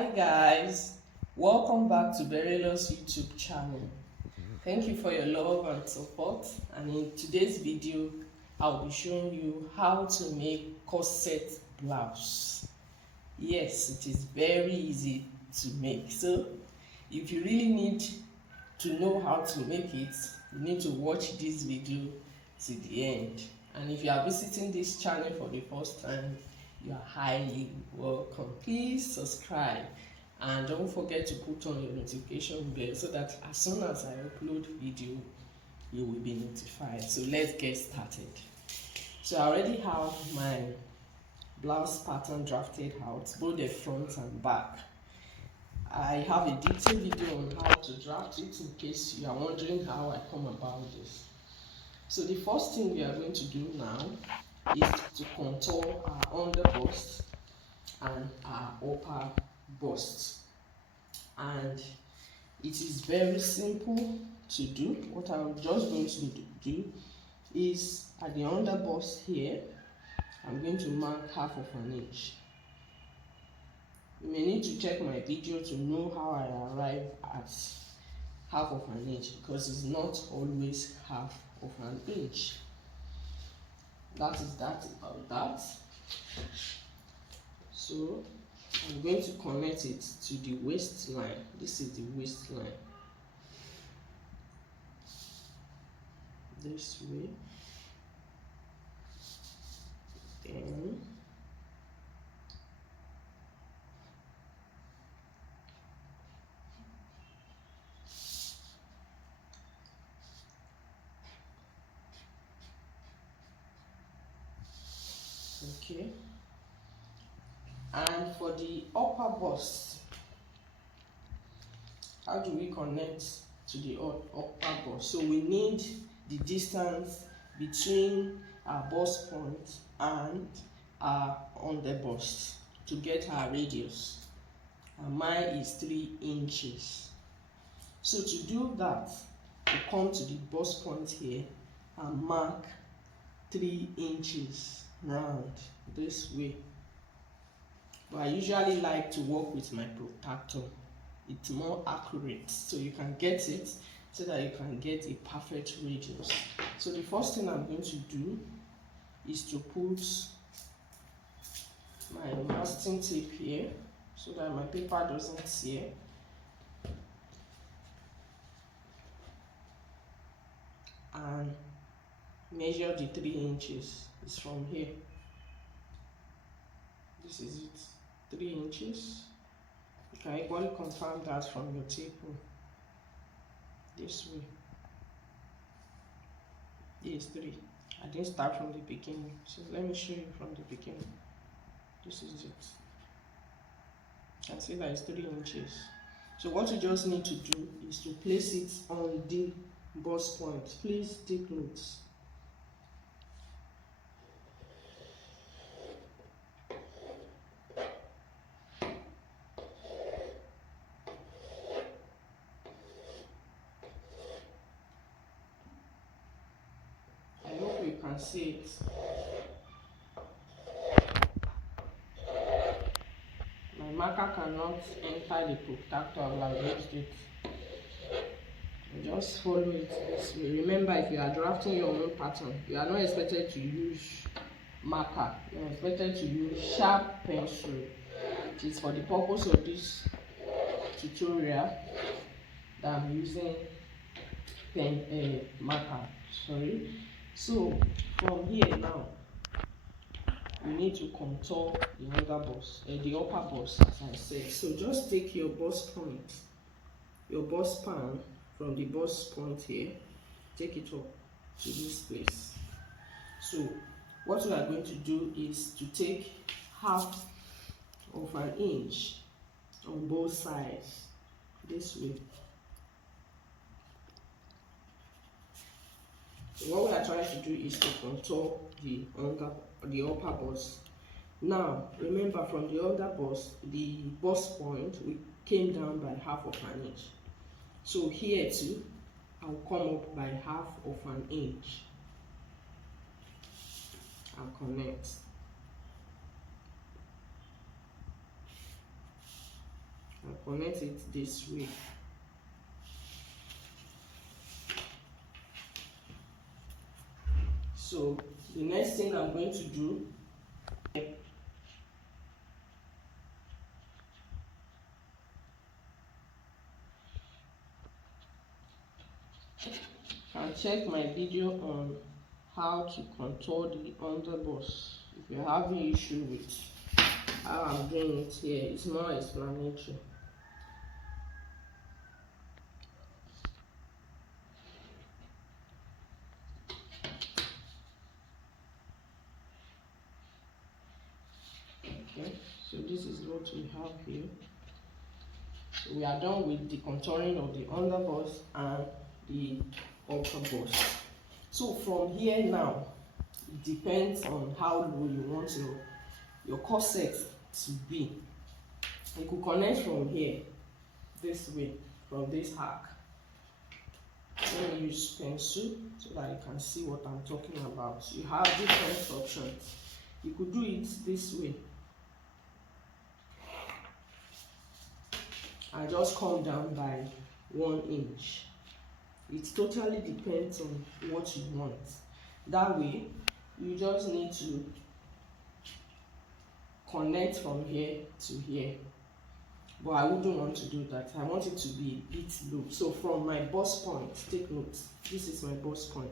Hi guys, welcome back to Berylawes YouTube channel. Thank you for your love and support, and in today's video I'll be showing you how to make corset blouse. Yes, it is very easy to make, so if you really need to know how to make it, you need to watch this video to the end. And if you are visiting this channel for the first time, you are highly welcome. Please subscribe and don't forget to put on your notification bell so that as soon as I upload video, you will be notified. So let's get started. So I already have my blouse pattern drafted out, both the front and back. I have a detailed video on how to draft it in case you are wondering how I come about this. So the first thing we are going to do now is to contour our underbust and our upper bust. And it is very simple to do. What I'm just going to do is at the underbust here, I'm going to mark half of an inch. You may need to check my video to know how I arrive at half of an inch, because it's not always half of an inch. That is that about that. So I'm going to connect it to the waistline. This is the waistline. This way. Then okay. And for the upper bust, how do we connect to the upper bust? So we need the distance between our bust point and our underbust to get our radius. And mine is 3 inches. So to do that, we come to the bust point here and mark 3 inches round this way. But I usually like to work with my protractor. It's more accurate, so you can get it so that you can get a perfect radius. So the first thing I'm going to do is to put my masking tape here so that my paper doesn't tear. And measure the 3 inches. It's from here. This is it, 3 inches. You can equally confirm that from your table. This way. Yes, 3. I didn't start from the beginning, so let me show you from the beginning. This is it. You can see that it's 3 inches. So what you just need to do is to place it on the bust point. Please take notes. I hope you can see it. My marker cannot enter the protractor. I will have used it. Just follow it this way. Remember, if you are drafting your own pattern, you are not expected to use marker. You are expected to use sharp pencil. It is for the purpose of this tutorial that I'm using marker. Sorry. So from here now, you need to contour the underbust, the upper bust, as I said. So just take your bust point, your bust span from the bust point here, take it up to this place. So what we are going to do is to take half of an inch on both sides, this way. So what we are trying to do is to contour the upper bust. Now remember, from the underbust, the bust point, we came down by half of an inch. So here too, I'll come up by half of an inch and connect. connect it this way. So the next thing I'm going to do, and check my video on how to contour the underbust. If you're having issue with how I'm doing it here, it's more explanatory. Okay, so this is what we have here. So we are done with the contouring of the underbust and the upper bust. So from here now, it depends on how low you want your corset to be. You could connect from here, this way, from this hack. Let me use pencil so that you can see what I'm talking about. You have different options. You could do it this way. I just come down by 1 inch. It totally depends on what you want. That way, you just need to connect from here to here. But I wouldn't want to do that. I want it to be a bit low. So from my bust point, take note, this is my bust point.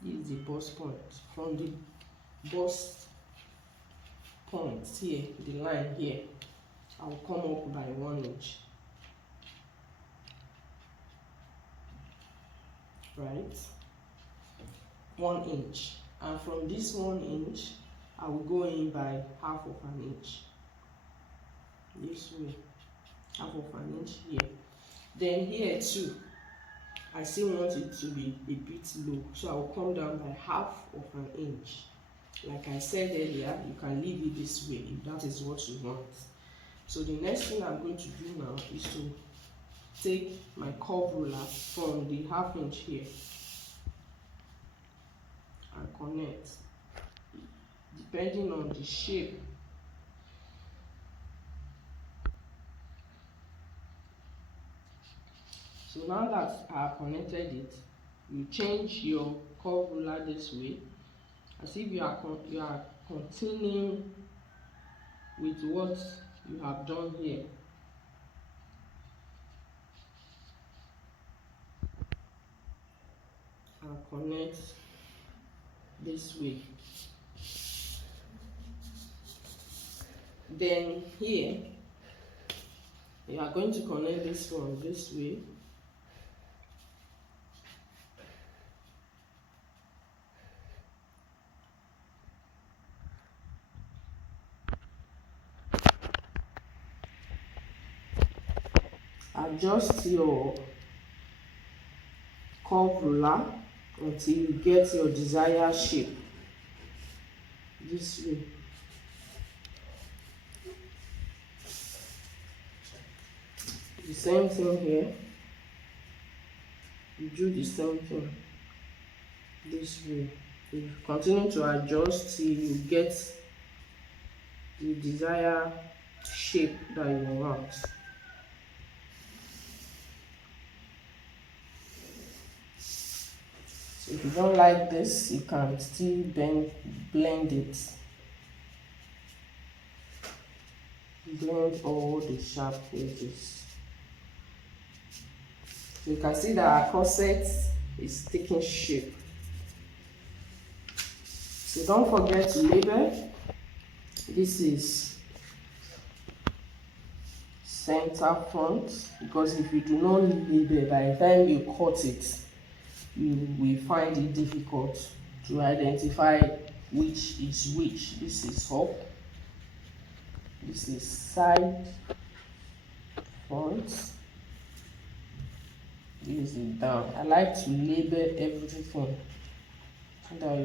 This is the bust point. From the bust point here, the line here, I will come up by 1 inch. Right? 1 inch. And from this 1 inch, I will go in by half of an inch. This way, half of an inch here. Then here too, I still want it to be a bit low, so I will come down by half of an inch. Like I said earlier, you can leave it this way if that is what you want. So the next thing I'm going to do now is to take my curve ruler from the half inch here and connect, depending on the shape. So now that I have connected it, you change your curve ruler this way, as if you are continuing with what you have done here. And connect this way. Then here, you are going to connect this one this way. Adjust your curve ruler until you get your desired shape. This way. The same thing here. You do the same thing this way. You continue to adjust till you get the desired shape that you want. So if you don't like this, you can still blend it. Blend all the sharp edges. So you can see that our corset is taking shape. So don't forget to label. This is center front, because if you do not label, by the time you cut it, you will find it difficult to identify which is which. This is up, this is side, front, this is down. I like to label everything so that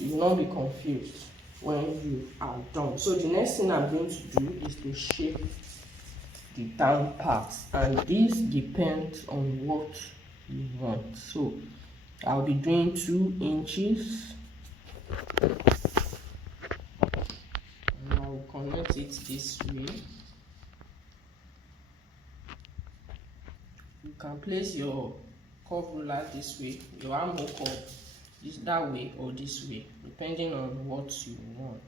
you will not be confused when you are done. So the next thing I'm going to do is to shape the down part, and this depends on what you want. So I'll be doing 2 inches, and I'll will connect it this way. You can place your curve ruler this way, your armhole curve this that way or this way, depending on what you want.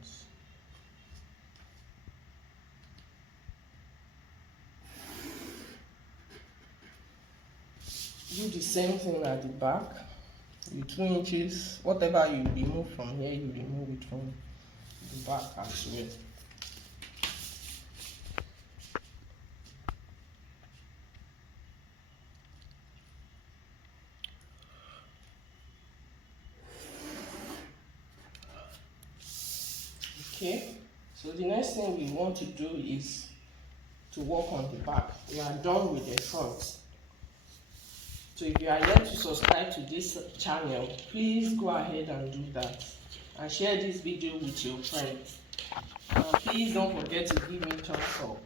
Do the same thing at the back. The 2 inches, whatever you remove from here, you remove it from the back as well. Okay, so the next thing we want to do is to work on the back. We are done with the front. So if you are yet to subscribe to this channel, please go ahead and do that and share this video with your friends. And please don't forget to give me thumbs up.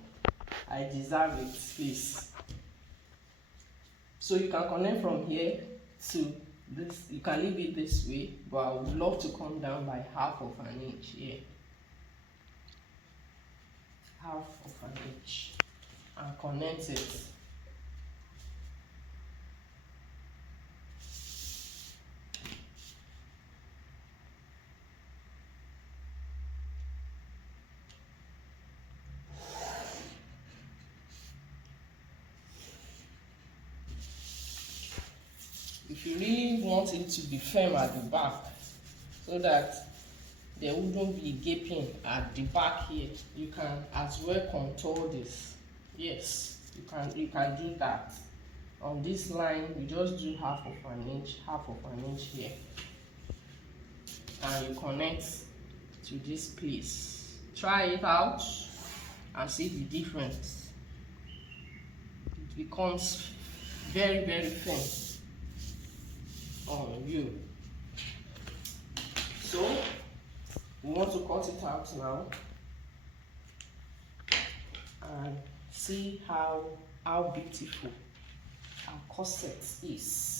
I deserve it, please. So you can connect from here to this. You can leave it this way, but I would love to come down by half of an inch here. Half of an inch, and connect it. If you really want it to be firm at the back, so that there wouldn't be gaping at the back here, you can as well contour this. Yes, you can do that. On this line, you just do half of an inch here, and you connect to this place. Try it out and see the difference. It becomes very, very firm on you. So we want to cut it out now and see how beautiful our corset is.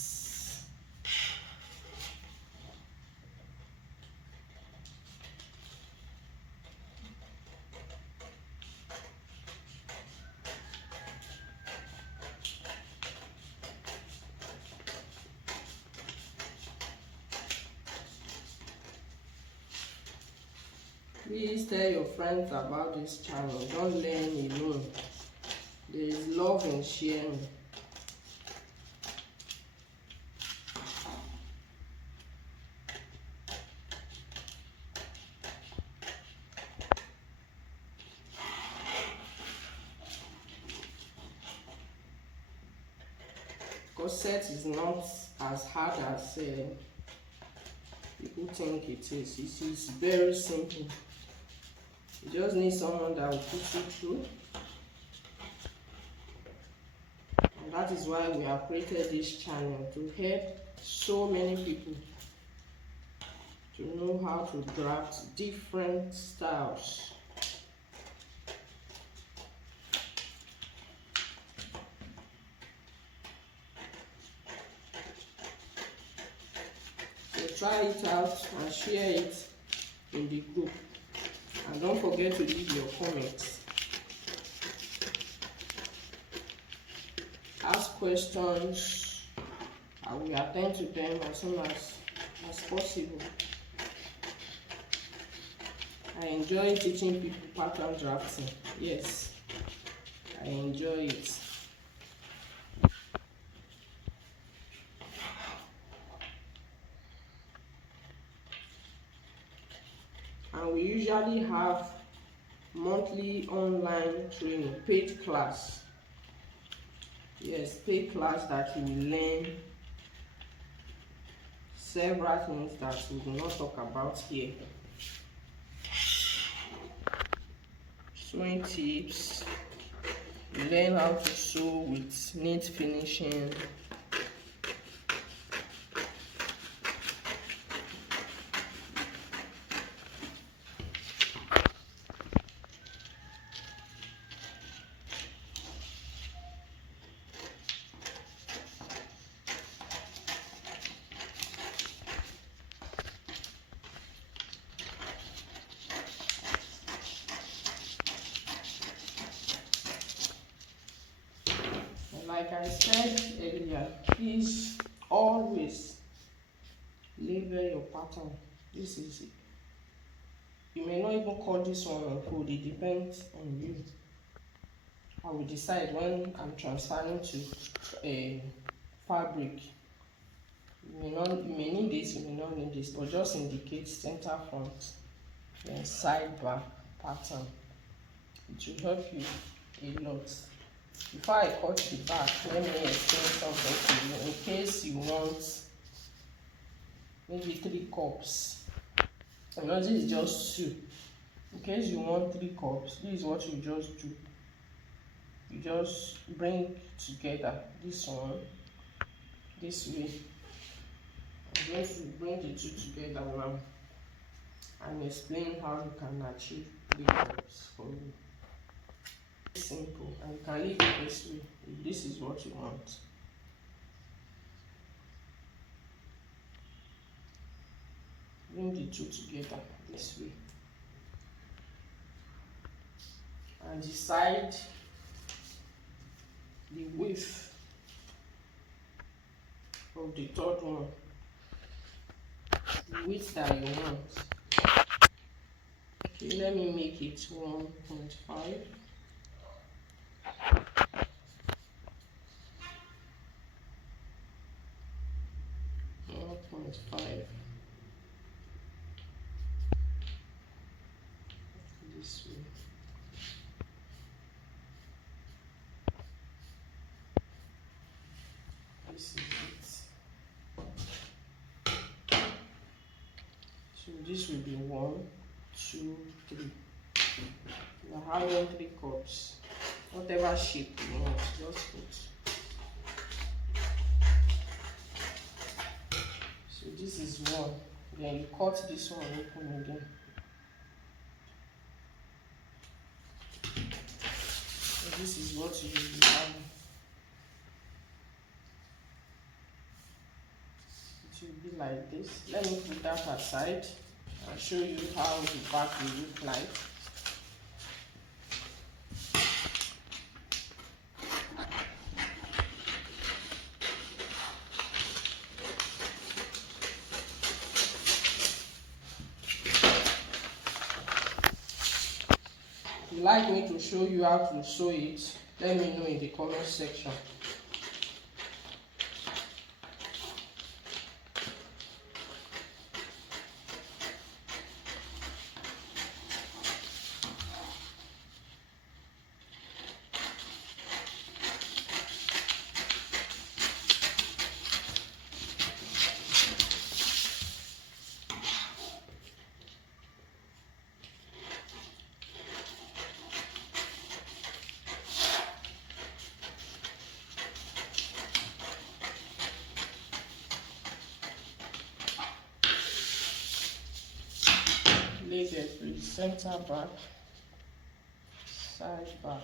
Please tell your friends about this channel. Don't learn alone. There is love in sharing. Corset is not as hard as people think it is. It is very simple. You just need someone that will put you through. And that is why we have created this channel, to help so many people to know how to draft different styles. So try it out and share it in the group. And don't forget to leave your comments. Ask questions. I will attend to them as soon as possible. I enjoy teaching people pattern drafting. Yes, I enjoy it. And we usually have monthly online training, paid class. Yes, paid class that you will learn several things that we will not talk about here. Sewing tips, you learn how to sew with neat finishing. like I said earlier, please always label your pattern. This is it. You may not even call this one on code, it depends on you. I will decide when I'm transferring to a fabric. You may need this, you may not need this, but just indicate center front, then side back pattern. It will help you a lot. Before I cut the back, let me explain something to you in case you want maybe 3 cups. You know, this is just 2. In case you want 3 cups, this is what you just do. You just bring together this one this way. I'm going to bring the 2 together now and explain how you can achieve 3 cups for you. It's simple, and you can leave it this way if this is what you want. Bring the 2 together this way and decide the width of the 3rd one, the width that you want. Okay, let me make it 1.5. 1.5 this way. This is it. So this will be 1, 2, 3. You are having 3 cups. Whatever shape you want, just put. So this is 1. Then you cut this one open again. So this is what you will be having. It will be like this. Let me put that aside and show you how the back will look like. If you like me to show you how to sew it, let me know in the comment section. Label, please. Center back, side back.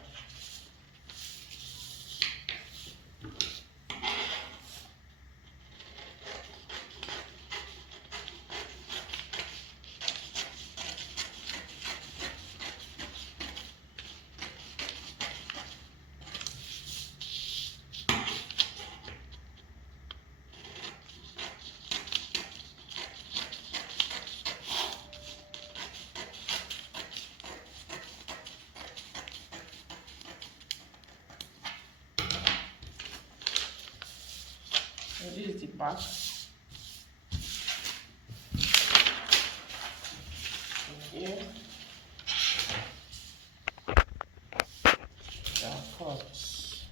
And this is the back. And here, the cuts.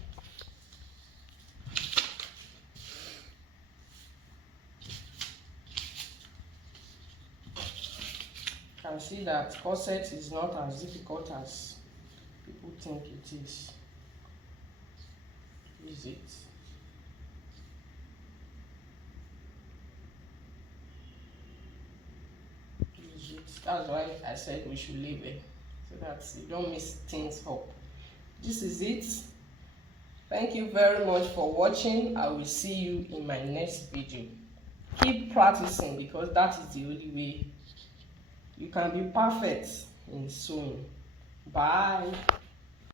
You can see that corset is not as difficult as people think it is. Is it? That's why I said we should label, so that you don't mix things up. This is it. Thank you very much for watching. I will see you in my next video. Keep practicing, because that is the only way you can be perfect in sewing. Bye.